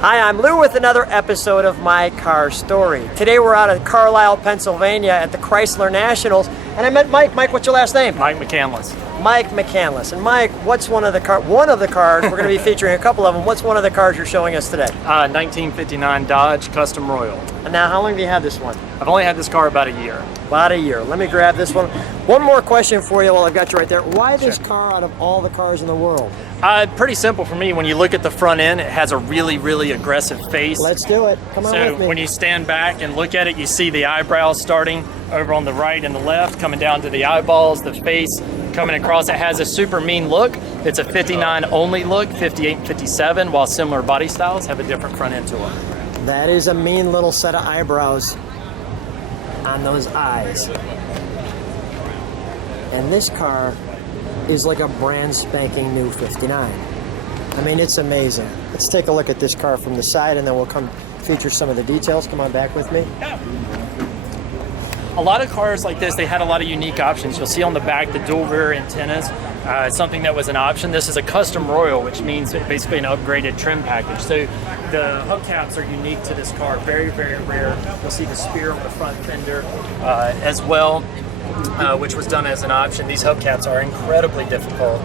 Hi, I'm Lou with another episode of My Car Story. Today we're out in Carlisle, Pennsylvania at the Chrysler Nationals, and I met Mike. Mike, what's your last name? Mike McCandless. Mike McCandless. And Mike, what's one of the cars, we're going to be featuring a couple of them, what's one of the cars you're showing us today? 1959 Dodge Custom Royal. And now, how long have you had this one? I've only had this car about a year. About a year. Let me grab this one. One more question for you while I've got you right there. Why this car out of all the cars in the world? Pretty simple for me. When you look at the front end, it has a really, really aggressive face. Let's do it. Come on with me. So when you stand back and look at it, you see the eyebrows starting over on the right and the left, coming down to the eyeballs, the face coming across. It has a super mean look. It's a 59 only look, 58 and 57, while similar body styles have a different front end to them. That is a mean little set of eyebrows on those eyes. And this car is like a brand spanking new 59. I mean, it's amazing. Let's take a look at this car from the side and then we'll come feature some of the details. Come on back with me. Yeah. A lot of cars like this, they had a lot of unique options. You'll see on the back the dual rear antennas, something that was an option. This is a custom Royal, which means basically an upgraded trim package. So the hubcaps are unique to this car, very, very rare. You'll see the spear on the front fender as well, which was done as an option. These hubcaps are incredibly difficult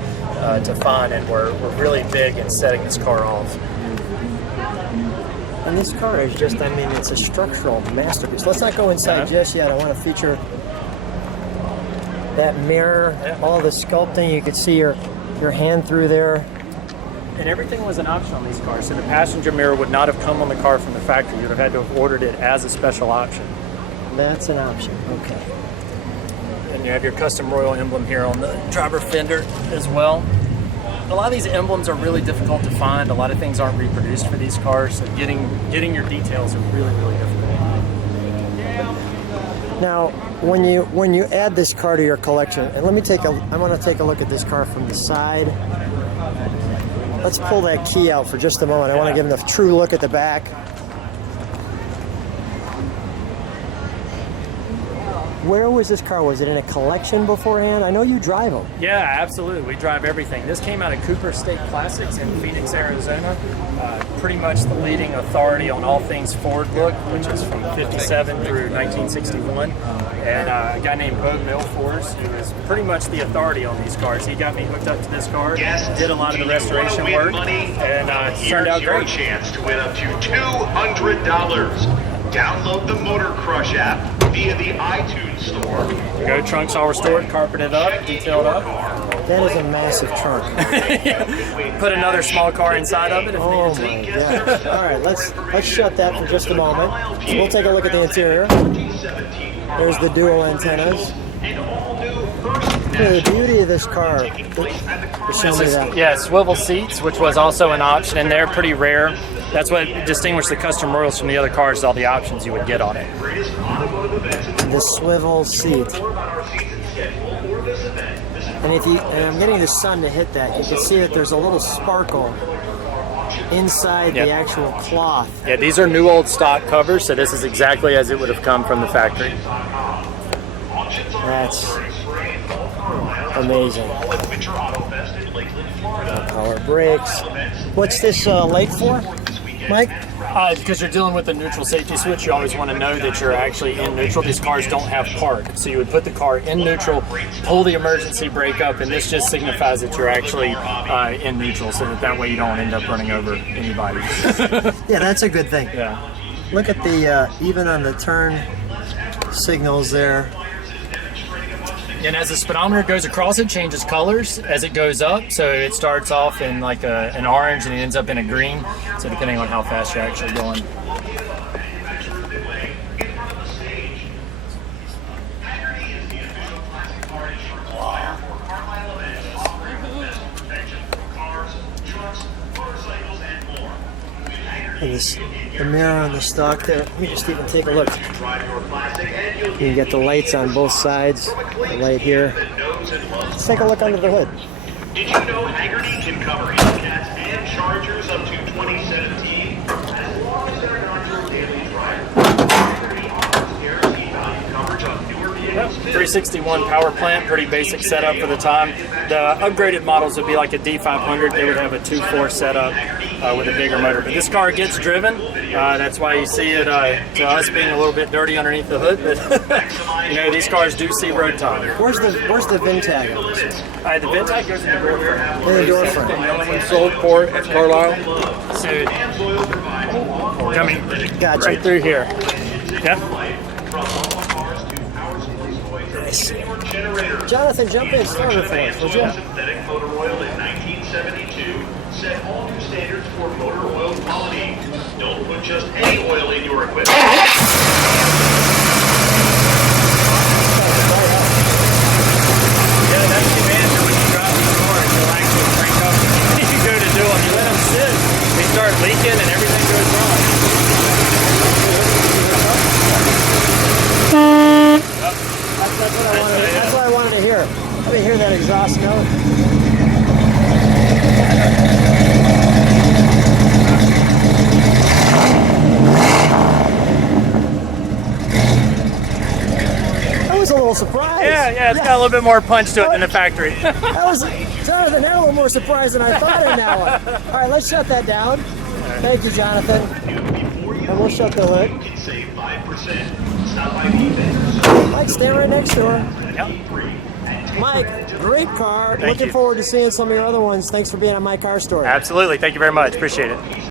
to find, and we're really big in setting this car off. And this car is just, I mean, it's a structural masterpiece. Let's not go inside just yet. I want to feature that mirror, all the sculpting. You could see your hand through there. And everything was an option on these cars. So the passenger mirror would not have come on the car from the factory. You'd have had to have ordered it as a special option. That's an option, okay. And you have your custom Royal emblem here on the driver fender as well. A lot of these emblems are really difficult to find. A lot of things aren't reproduced for these cars, so getting your details are really, really difficult. Now, when you add this car to your collection, and I want to take a look at this car from the side. Let's pull that key out for just a moment. I want to give them a true look at the back. Where was this car? Was it in a collection beforehand? I know you drive them. Yeah, absolutely. We drive everything. This came out of Cooper State Classics in Phoenix, Arizona. Pretty much the leading authority on all things Ford look, which is from 57 through 1961. And a guy named Bo Milfors, who is pretty much the authority on these cars. He got me hooked up to this car, did a lot of the restoration work, and it turned out great. Here's your chance to win up to $200. Download the Motor Crush app via the iTunes store. Go trunks all restored, carpeted up, detailed up. That is a massive trunk. Put another small car inside of it if oh my gosh. All right, let's shut that for just a moment. So we'll take a look at the interior. There's the dual antennas. The beauty of this car. Show me that. Yeah, swivel seats, which was also an option, and they're pretty rare. That's what distinguished the Custom Royals from the other cars, all the options you would get on it. The swivel seat. And I'm getting the sun to hit that, you can see that there's a little sparkle inside the actual cloth. Yeah, these are new old stock covers, so this is exactly as it would have come from the factory. That's amazing. Power brakes. What's this light for, Mike? Because you're dealing with the neutral safety switch, you always want to know that you're actually in neutral. These cars don't have park, so you would put the car in neutral, pull the emergency brake up, and this just signifies that you're actually in neutral, so that way you don't end up running over anybody. Yeah, that's a good thing. Yeah. Look at the, even on the turn signals there. And as the speedometer goes across, it changes colors as it goes up. So it starts off in like an orange and it ends up in a green. So depending on how fast you're actually going. And the mirror on the stock there. Let me just even take a look. You can get the lights on both sides. The light here. Let's take a look under the hood. Did you know Hagerty can cover Hellcats and Chargers up to 2017? As long as they're not your daily driver. Hagerty offers guaranteed value coverage on newer vehicles. 361 power plant, pretty basic setup for the time. The upgraded models would be like a D500. They would have a 2.4 setup with a bigger motor. But this car gets driven. That's why you see it, to us, being a little bit dirty underneath the hood. But you know, these cars do see road time. Where's the VIN tag on this? The VIN tag goes in the door frame. In the door frame. The only one sold for at Carlisle. So, coming Gotcha. right through here. Yep. Jonathan, jump in, start it for us, would you? Synthetic motor oil in 1972 set all new standards for motor oil quality. Don't put just any oil in your equipment. Yeah, that's the advantage when you drop these cars. They'll actually crank up. You go to do them, you let them sit, they start leaking and everything goes wrong. That's what I wanted to hear. Let me hear that exhaust note. I was a little surprised. Yeah, it's got a little bit more punch to it than the factory. That was, Jonathan, that a little more surprised than I thought in that one. All right, let's shut that down. Thank you, Jonathan. And we'll shut the lid. Save 5%. Stop by eBay. Mike, stand right next to her. Yep. Mike, great car. Thank Looking you. forward to seeing some of your other ones. Thanks for being on My Car Story. Absolutely. Thank you very much. Appreciate it.